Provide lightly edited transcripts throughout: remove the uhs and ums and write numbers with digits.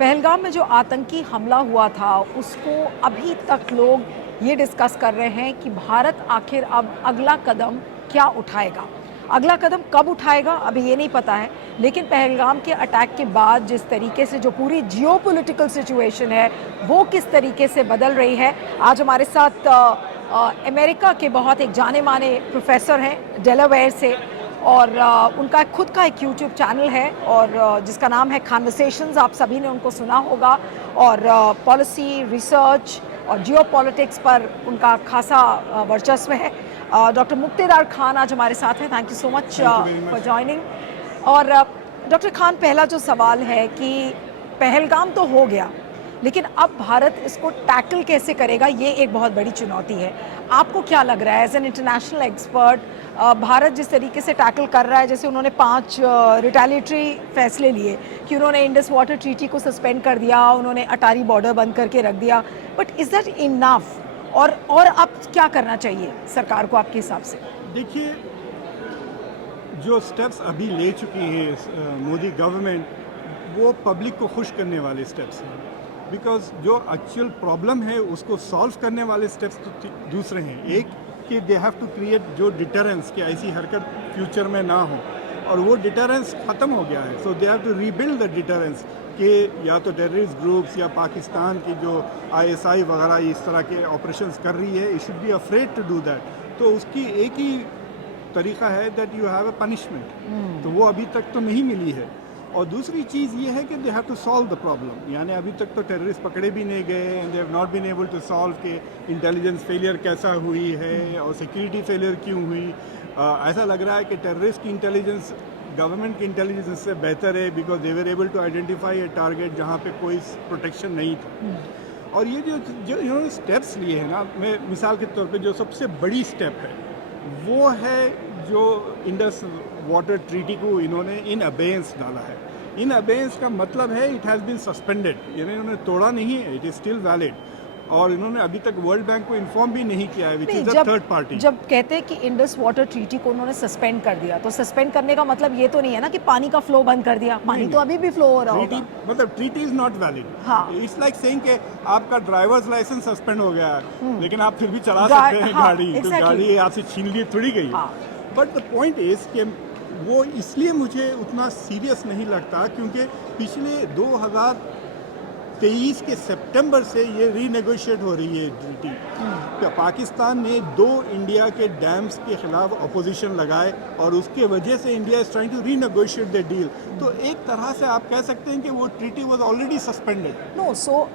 पहलगाम में जो आतंकी हमला हुआ था उसको अभी तक लोग ये डिस्कस कर रहे हैं कि भारत आखिर अब अगला कदम क्या उठाएगा। अगला कदम कब उठाएगा अभी ये नहीं पता है, लेकिन पहलगाम के अटैक के बाद जिस तरीके से जो पूरी जियोपॉलिटिकल सिचुएशन है वो किस तरीके से बदल रही है। आज हमारे साथ अमेरिका के बहुत एक जाने माने प्रोफेसर हैं डेलावेयर से, और उनका खुद का एक यूट्यूब चैनल है और जिसका नाम है कॉन्वर्सेशंस, आप सभी ने उनको सुना होगा। और पॉलिसी रिसर्च और जियोपॉलिटिक्स पर उनका खासा वर्चस्व है। डॉक्टर मुक्तेदार खान आज हमारे साथ हैं। Thank you so much for joining. और डॉक्टर खान, पहला जो सवाल है कि पहलगाम तो हो गया, लेकिन अब भारत इसको टैकल कैसे करेगा, ये एक बहुत बड़ी चुनौती है। आपको क्या लग रहा है as an international expert, Bharat जिस तरीके से टैकल कर रहा है, जैसे उन्होंने 5 रिटेलिएटरी फैसले लिए कि उन्होंने इंडस वाटर ट्रीटी को सस्पेंड कर दिया, उन्होंने अटारी बॉर्डर बंद करके रख दिया, बट इज़ दैट इनफ? और अब क्या करना चाहिए सरकार को आपके हिसाब से? देखिए, जो स्टेप्स अभी ले चुकी है मोदी गवर्नमेंट, वो पब्लिक को खुश करने वाले स्टेप्स हैं। बिकॉज जो एक्चुअल प्रॉब्लम है उसको सॉल्व करने वाले स्टेप्स तो दूसरे हैं। एक कि दे हैव टू क्रिएट जो डिटरेंस, कि ऐसी हरकत फ्यूचर में ना हो, और वो डिटरेंस ख़त्म हो गया है। So they have to rebuild the deterrence कि या तो टेररिस्ट ग्रुप्स या पाकिस्तान की जो ISI वगैरह इस तरह के ऑपरेशंस कर रही है, it should be afraid to do that. तो उसकी एक ही तरीका है that you have a punishment, तो वो अभी तक तो नहीं मिली है। और दूसरी चीज़ ये है कि they have to solve the problem, यानी अभी तक तो टेररिस्ट पकड़े भी नहीं गए and they have not been able to solve के इंटेलिजेंस फेलियर कैसा हुई है और सिक्योरिटी फेलियर क्यों हुई। ऐसा लग रहा है कि टेररिस्ट की इंटेलिजेंस गवर्नमेंट की इंटेलिजेंस से बेहतर है, because they were able to identify a target जहाँ पे कोई प्रोटेक्शन नहीं था। और ये जो इन्होंने स्टेप्स लिए हैं ना, मैं मिसाल के तौर पे जो सबसे बड़ी स्टेप है वो है जो इंडस वाटर ट्रीटी को इन्होंने इन अबेयंस डाला है। इन अबेयंस का मतलब है इट हैज़ बीन सस्पेंडेड, यानी इन्होंने तोड़ा नहीं है, इट इज़ स्टिल वैलिड। और इन्होंने अभी तक वर्ल्ड बैंक को इन्फॉर्म भी नहीं किया है, which is the third party. जब कहते हैं कि इंडस वाटर ट्रीटी को उन्होंने सस्पेंड कर दिया, तो सस्पेंड करने का मतलब ये तो नहीं है ना कि पानी का फ्लो बंद कर दिया। पानी तो अभी भी फ्लो हो रहा होगा। मतलब ट्रीटी इज नॉट वैलिड। हाँ, इट्स लाइक सेइंग कि आपका ड्राइवर्स लाइसेंस सस्पेंड हो गया है, लेकिन आप फिर भी चला सकते हैं गाड़ी। तो गाड़ी आपसे छीन ली थोड़ी गई। बट द पॉइंट इज कि वो इसलिए मुझे उतना सीरियस नहीं लगता क्योंकि पिछले 2023 के सितंबर से ये रीनेगोशिएट हो रही है ट्रीटी। पाकिस्तान ने 2 इंडिया के डैम्स के खिलाफ अपोजिशन लगाए और उसके वजह से India is trying to renegotiate the deal. तो एक तरह से आप कह सकते हैं कि वो treaty was already suspended. No, so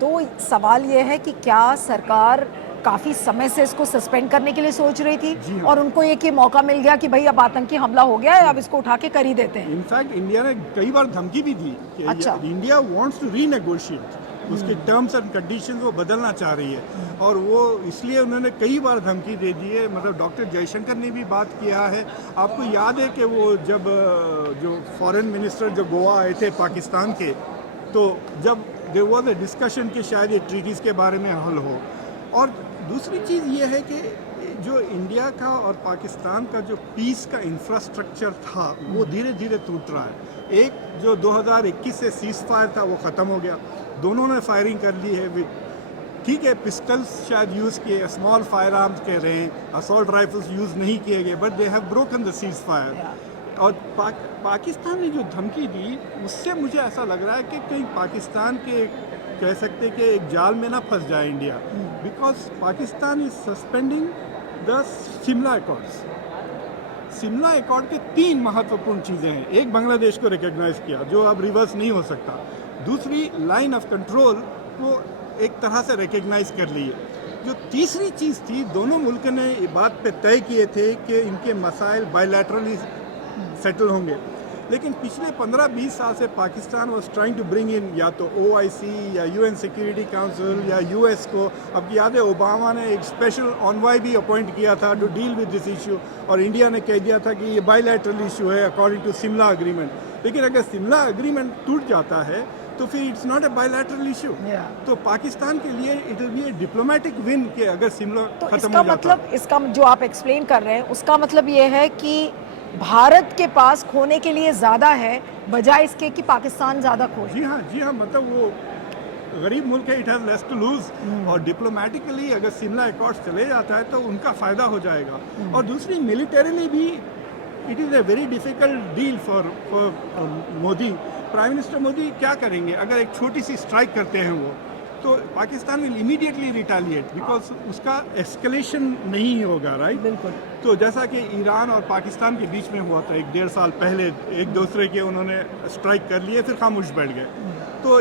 तो सवाल ये है कि क्या सरकार काफ़ी समय से इसको सस्पेंड करने के लिए सोच रही थी और उनको एक ही मौका मिल गया कि भाई अब आतंकी हमला हो गया है, अब इसको उठा के कर ही देते हैं। इनफैक्ट इंडिया ने कई बार धमकी भी दी कि अच्छा। इंडिया वांट्स टू रीनेगोशिएट, उसके टर्म्स एंड कंडीशंस वो बदलना चाह रही है, और वो इसलिए उन्होंने कई बार धमकी दे दी है। मतलब डॉक्टर जयशंकर ने भी बात किया है। आपको याद है कि वो जब जो फॉरेन मिनिस्टर जो गोवा आए थे पाकिस्तान के, तो जब देयर वाज अ डिस्कशन कि शायद ये ट्रीटीज़ के बारे में हल हो। और दूसरी चीज़ ये है कि जो इंडिया का और पाकिस्तान का जो पीस का इंफ्रास्ट्रक्चर था वो धीरे धीरे टूट रहा है। एक जो 2021 से सीज फायर था वो ख़त्म हो गया, दोनों ने फायरिंग कर ली है विद, ठीक है, पिस्टल्स शायद यूज़ किए, स्मॉल फायर आर्म्स कह रहे हैं, असॉल्ट राइफल्स यूज़ नहीं किए गए, but they have broken the cease fire. और पाकिस्तान ने जो धमकी दी उससे मुझे ऐसा लग रहा है कि कहीं पाकिस्तान के कह सकते हैं कि एक जाल में ना फंस जाए India, because Pakistan is suspending the Shimla accords. Shimla accord के 3 महत्वपूर्ण चीज़ें हैं। एक, बांग्लादेश को रिकॉग्नाइज किया जो अब रिवर्स नहीं हो सकता। दूसरी, लाइन ऑफ कंट्रोल को एक तरह से रिकॉग्नाइज कर ली है। जो तीसरी चीज़ थी, दोनों मुल्क ने ये बात पे तय किए थे कि इनके मसाइल बायलैटरली सेटल होंगे, लेकिन पिछले 15-20 साल से Pakistan was trying to bring in या तो OIC या UN सिक्योरिटी काउंसिल या US को। अब याद है ओबामा ने एक स्पेशल ऑनवाई भी अपॉइंट किया था to deal with this issue, और इंडिया ने कह दिया था कि ये बायलैटरल इशू है अकॉर्डिंग टू शिमला अग्रीमेंट। लेकिन अगर शिमला अग्रीमेंट टूट जाता है तो फिर it's not a bilateral issue. तो पाकिस्तान के लिए it will be a diplomatic win कि अगर शिमला तो खत्म इसका हो जाता। मतलब, इसका जो आप एक्सप्लेन कर रहे हैं उसका मतलब ये है कि भारत के पास खोने के लिए ज़्यादा है बजाय इसके कि पाकिस्तान ज़्यादा खोए। जी हाँ, मतलब वो गरीब मुल्क है, it has less to lose, और डिप्लोमेटिकली अगर शिमला अकॉर्ड्स चले जाता है तो उनका फ़ायदा हो जाएगा। और दूसरी मिलिटरीली भी it is a very difficult deal for Modi. Prime minister Modi क्या करेंगे अगर एक छोटी सी स्ट्राइक करते हैं वो, तो Pakistan will immediately retaliate because उसका एस्केलेशन नहीं होगा, राइट। बिल्कुल। तो जैसा कि ईरान और पाकिस्तान के बीच में हुआ था 1-1.5 साल पहले, एक दूसरे के उन्होंने स्ट्राइक कर लिए फिर खामोश बैठ गए। तो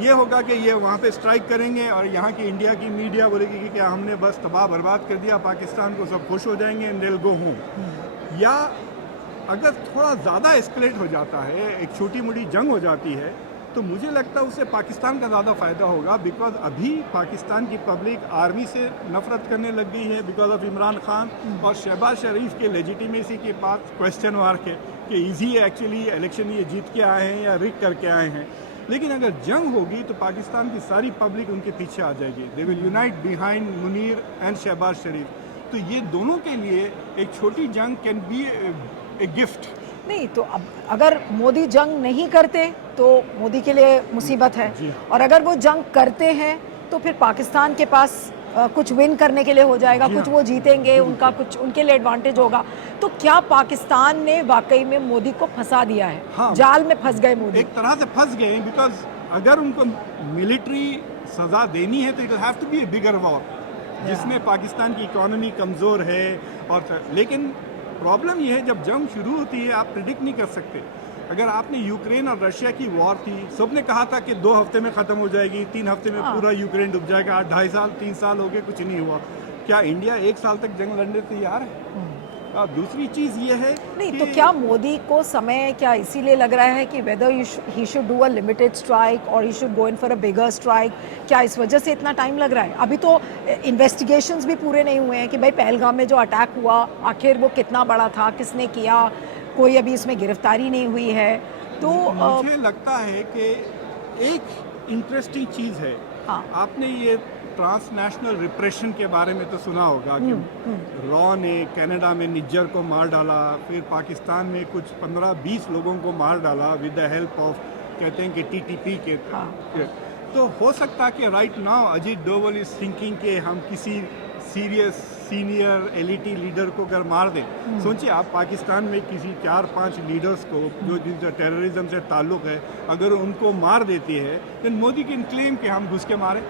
ये होगा कि ये वहाँ पे स्ट्राइक करेंगे और यहाँ की इंडिया की मीडिया बोलेगी कि क्या हमने बस तबाह बर्बाद कर दिया पाकिस्तान को, सब खुश हो जाएंगे and they will go home. या अगर थोड़ा ज़्यादा एस्केलेट हो जाता है, एक छोटी मोटी जंग हो जाती है, तो मुझे लगता है उससे पाकिस्तान का ज़्यादा फ़ायदा होगा बिकॉज अभी पाकिस्तान की पब्लिक आर्मी से नफरत करने लग गई है बिकॉज ऑफ इमरान खान, और शहबाज शरीफ के लेजिटिमेसी के पास क्वेश्चन मार्क है कि इजी एक्चुअली इलेक्शन ये जीत के आए हैं या रिक करके आए हैं। लेकिन अगर जंग होगी तो पाकिस्तान की सारी पब्लिक उनके पीछे आ जाएगी, they will unite behind Munir and Shahbaz Sharif. तो ये दोनों के लिए एक छोटी जंग कैन बी ए गिफ्ट। नहीं तो अब अगर मोदी जंग नहीं करते तो मोदी के लिए मुसीबत है, जी। और अगर वो जंग करते हैं तो फिर पाकिस्तान के पास कुछ विन करने के लिए हो जाएगा, जी कुछ हाँ। वो जीतेंगे, उनका कुछ उनके लिए एडवांटेज होगा। तो क्या पाकिस्तान ने वाकई में मोदी को फंसा दिया है? हाँ। जाल में फंस गए मोदी। एक तरह से फंस गए हैं बिकॉज अगर उनको मिलिट्री सज़ा देनी है तो it have to be a bigger war जिसमें पाकिस्तान की इकोनॉमी कमज़ोर है। और लेकिन प्रॉब्लम ये है जब जंग शुरू होती है आप प्रिडिक्ट नहीं कर सकते। अगर आपने यूक्रेन और रशिया की वॉर थी, सबने कहा था कि 2 हफ्ते में ख़त्म हो जाएगी, 3 हफ्ते में हाँ। पूरा यूक्रेन डूब जाएगा, 2.5 साल 3 साल हो गए, कुछ नहीं हुआ। क्या इंडिया 1 साल तक जंग लड़ने तैयार है? और दूसरी चीज़ ये है नहीं कि तो क्या मोदी को समय क्या इसीलिए लग रहा है कि whether he should do a limited strike और he should go in for a bigger strike, क्या इस वजह से इतना टाइम लग रहा है? अभी तो इन्वेस्टिगेशंस भी पूरे नहीं हुए हैं कि भाई पहलगाम में जो अटैक हुआ आखिर वो कितना बड़ा था, किसने किया, कोई अभी इसमें गिरफ्तारी नहीं हुई है। तो मुझे लगता है कि एक इंटरेस्टिंग चीज़ है, हाँ। आपने ये ट्रांसनेशनल रिप्रेशन के बारे में तो सुना होगा कि रॉ ने कनाडा में निज्जर को मार डाला, फिर पाकिस्तान में कुछ 15-20 लोगों को मार डाला विद द हेल्प ऑफ, कहते हैं कि टीटीपी के। तो हो सकता है कि right now Ajit Doval is thinking कि हम किसी सीरियस सीनियर एलिटी लीडर को अगर मार दें, सोचिए आप पाकिस्तान में किसी 4-5 लीडर्स को जो जिनसे टेररिज्म से ताल्लुक़ है, अगर उनको मार देती है देन मोदी कैन क्लेम कि हम घुस के मारे,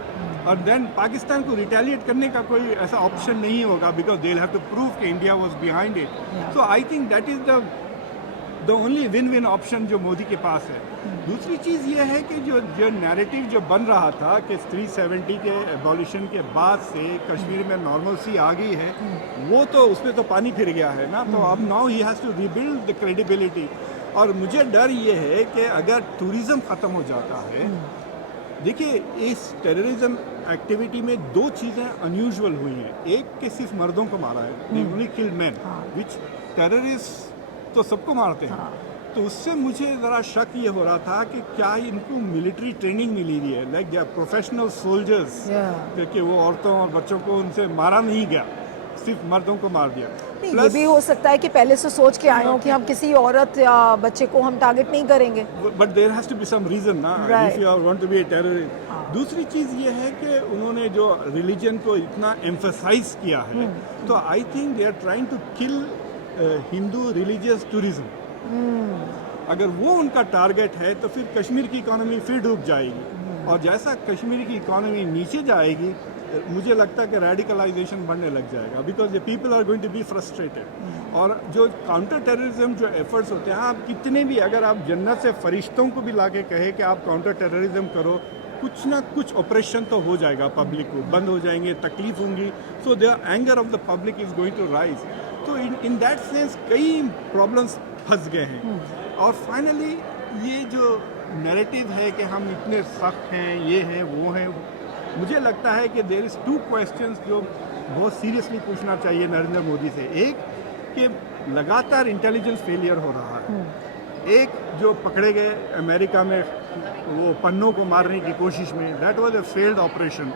और देन पाकिस्तान को रिटेलिएट करने का कोई ऐसा ऑप्शन नहीं होगा because they will have to prove कि India was behind it. So I think that is the only win win option जो मोदी के पास है। दूसरी चीज़ ये है कि जो नैरेटिव जो बन रहा था कि 370 के एबॉलिशन के बाद से कश्मीर में नॉर्मलसी आ गई है, वो तो उसमें तो पानी फिर गया है ना। तो अब now he has to rebuild the credibility. और मुझे डर ये है कि अगर टूरिज़्म ख़त्म हो जाता है, देखिए इस टेररिज्म एक्टिविटी में 2 चीज़ें अनयूजुअल हुई हैं। एक कि सिर्फ मर्दों को मारा है, they only killed man, which terrorist तो सबको मारते हैं। तो उससे मुझे ज़रा शक ये हो रहा था कि क्या इनको मिलिट्री ट्रेनिंग मिली हुई है, like they are professional soldiers, कि वो औरतों और बच्चों को उनसे मारा नहीं गया, सिर्फ मर्दों को मार दिया। ये भी हो सकता है कि पहले से सोच के आए हो कि हम किसी औरत या बच्चे को हम टारगेट नहीं करेंगे, but there has to be some reason ना if you are want to be a terrorist. दूसरी चीज़ ये है कि उन्होंने जो रिलीजन को इतना एम्फसाइज किया है, तो I think they are trying to kill Hindu religious tourism. अगर वो उनका टारगेट है तो फिर कश्मीर की इकोनॉमी फिर डूब जाएगी, और जैसा कश्मीर की इकोनॉमी नीचे जाएगी मुझे लगता है कि रेडिकलाइजेशन बढ़ने लग जाएगा because the people are going to be frustrated. और जो काउंटर टेररिज्म जो एफर्ट्स होते हैं, आप कितने भी अगर आप जन्नत से फरिश्तों को भी ला के कहे कि आप काउंटर टेररिज्म करो, कुछ ना कुछ ऑपरेशन तो हो जाएगा, पब्लिक को बंद हो जाएंगे, तकलीफ होंगी, so the anger of the public is going to rise. तो इन दैट सेंस कई प्रॉब्लम्स फंस गए हैं। और फाइनली ये जो नैरेटिव है कि हम इतने सख्त हैं, ये हैं वो हैं, मुझे लगता है कि देयर इज़ 2 क्वेश्चंस जो बहुत सीरियसली पूछना चाहिए नरेंद्र मोदी से। एक कि लगातार इंटेलिजेंस फेलियर हो रहा है, एक जो पकड़े गए अमेरिका में वो पन्नों को मारने की कोशिश में, that was a failed operation.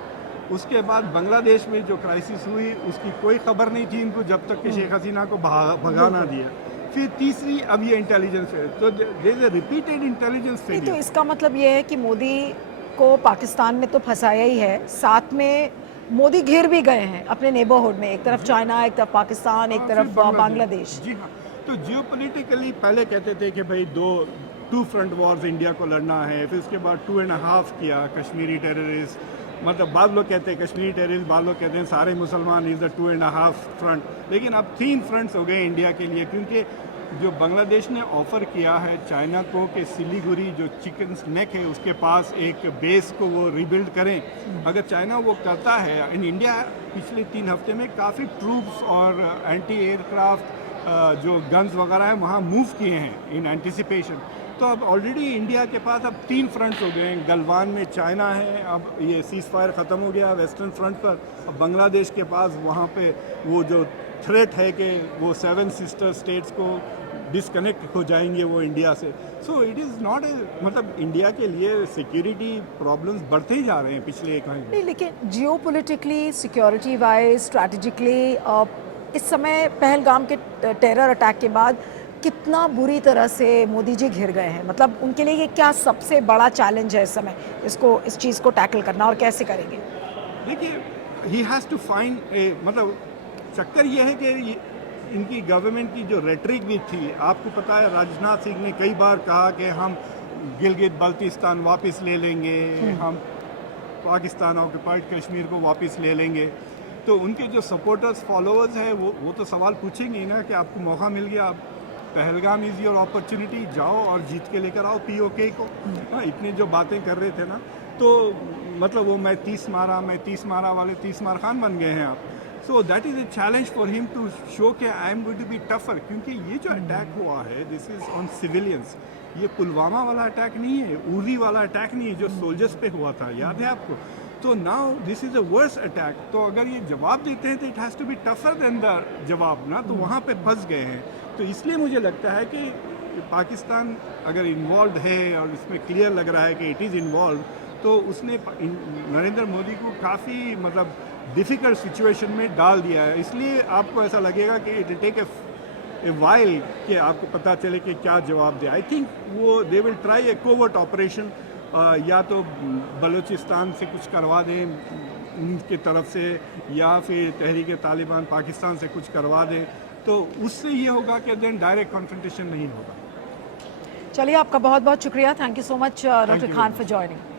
उसके बाद बांग्लादेश में जो क्राइसिस हुई उसकी कोई खबर नहीं थी इनको जब तक कि शेख हसीना को भगा ना दिया। फिर तीसरी अब ये इंटेलिजेंस है, तो there is a repeated intelligence नहीं तो फेलियर। इसका मतलब ये है कि मोदी को पाकिस्तान में तो फंसाया ही है, साथ में मोदी घिर भी गए हैं अपने नेबरहुड में, एक तरफ चाइना, एक तरफ पाकिस्तान, एक हाँ, तरफ फिर बांग्लादेश। जी हाँ। तो जियोपॉलिटिकली पहले कहते थे कि भाई टू फ्रंट वॉर्स इंडिया को लड़ना है, फिर उसके बाद 2.5 किया कश्मीरी टेररिस्ट, मतलब बाद लोग कहते हैं कश्मीरी टेररिस्ट, बाद लोग कहते हैं सारे मुसलमान इज़ द 2.5 फ्रंट, लेकिन अब 3 फ्रंट्स हो गए इंडिया के लिए, क्योंकि जो बांग्लादेश ने ऑफ़र किया है चाइना को कि सिलीगुड़ी जो चिकन नेक है उसके पास एक बेस को वो रिबिल्ड करें, अगर चाइना वो करता है, इन इंडिया पिछले 3 हफ्ते में काफ़ी ट्रूप्स और एंटी एयरक्राफ्ट जो गन्स वगैरह हैं वहाँ मूव किए हैं इन एंटिसिपेशन। तो अब ऑलरेडी इंडिया के पास अब 3 फ्रंट्स हो गए हैं, गलवान में चाइना है, अब ये सीज़ फायर ख़त्म हो गया वेस्टर्न फ्रंट पर, अब बांग्लादेश के पास वहाँ पे वो जो थ्रेट है कि वो 7 सिस्टर स्टेट्स को डिसकनेक्ट हो जाएंगे वो इंडिया से। So it is not a, मतलब इंडिया के लिए सिक्योरिटी प्रॉब्लम्स बढ़ते ही जा रहे हैं पिछले एक महीने। नहीं, लेकिन जियोपॉलिटिकली, सिक्योरिटी वाइज, स्ट्रैटेजिकली इस समय पहलगाम के टेरर अटैक के बाद कितना बुरी तरह से मोदी जी घिर गए हैं, मतलब उनके लिए ये क्या सबसे बड़ा चैलेंज है इस समय, इस चीज़ को टैकल करना, और कैसे करेंगे? देखिए, ही हैज़ टू फाइंड ए, मतलब चक्कर ये है कि इनकी गवर्नमेंट की जो रेटरिक भी थी, आपको पता है राजनाथ सिंह ने कई बार कहा कि हम गिलगित बल्तिस्तान वापस ले लेंगे, हम पाकिस्तान ऑक्युपाइड कश्मीर को वापस ले लेंगे, तो उनके जो सपोर्टर्स फॉलोअर्स हैं वो तो सवाल पूछेंगे ही ना कि आपको मौका मिल गया, आप पहलगाम इज़ योर अपॉर्चुनिटी, जाओ और जीत के लेकर आओ पीओके को। हाँ, इतने जो बातें कर रहे थे ना, तो मतलब वो मैं 30 मारा वाले 30 मार खान बन गए हैं आप। So that is a challenge for him to show के I am going to be tougher, क्योंकि ये जो अटैक हुआ है दिस इज़ ऑन सिविलियंस, ये पुलवामा वाला अटैक नहीं है, उरी वाला अटैक नहीं है जो सोल्जर्स पे हुआ था, याद है आपको? तो now this is a worse attack, तो अगर ये जवाब देते हैं तो it has to be tougher than the जवाब ना, तो वहाँ पे फंस गए हैं। तो इसलिए मुझे लगता है कि पाकिस्तान अगर इन्वॉल्व है और इसमें क्लियर लग रहा है कि इट इज़ इन्वॉल्व, तो उसने नरेंद्र मोदी को काफ़ी मतलब डिफ़िकल्ट सिचुएशन में डाल दिया है, इसलिए आपको ऐसा लगेगा कि इट टेक ए वाइल कि आपको पता चले कि क्या जवाब दे। आई थिंक वो they will try A covert operation, या तो बलूचिस्तान से कुछ करवा दें उनकी तरफ से, या फिर तहरीक तालिबान पाकिस्तान से कुछ करवा दें, तो उससे ये होगा कि देन डायरेक्ट कॉन्फ्रंटेशन नहीं होगा। चलिए, आपका बहुत बहुत शुक्रिया, thank you so much doctor you Khan very for joining.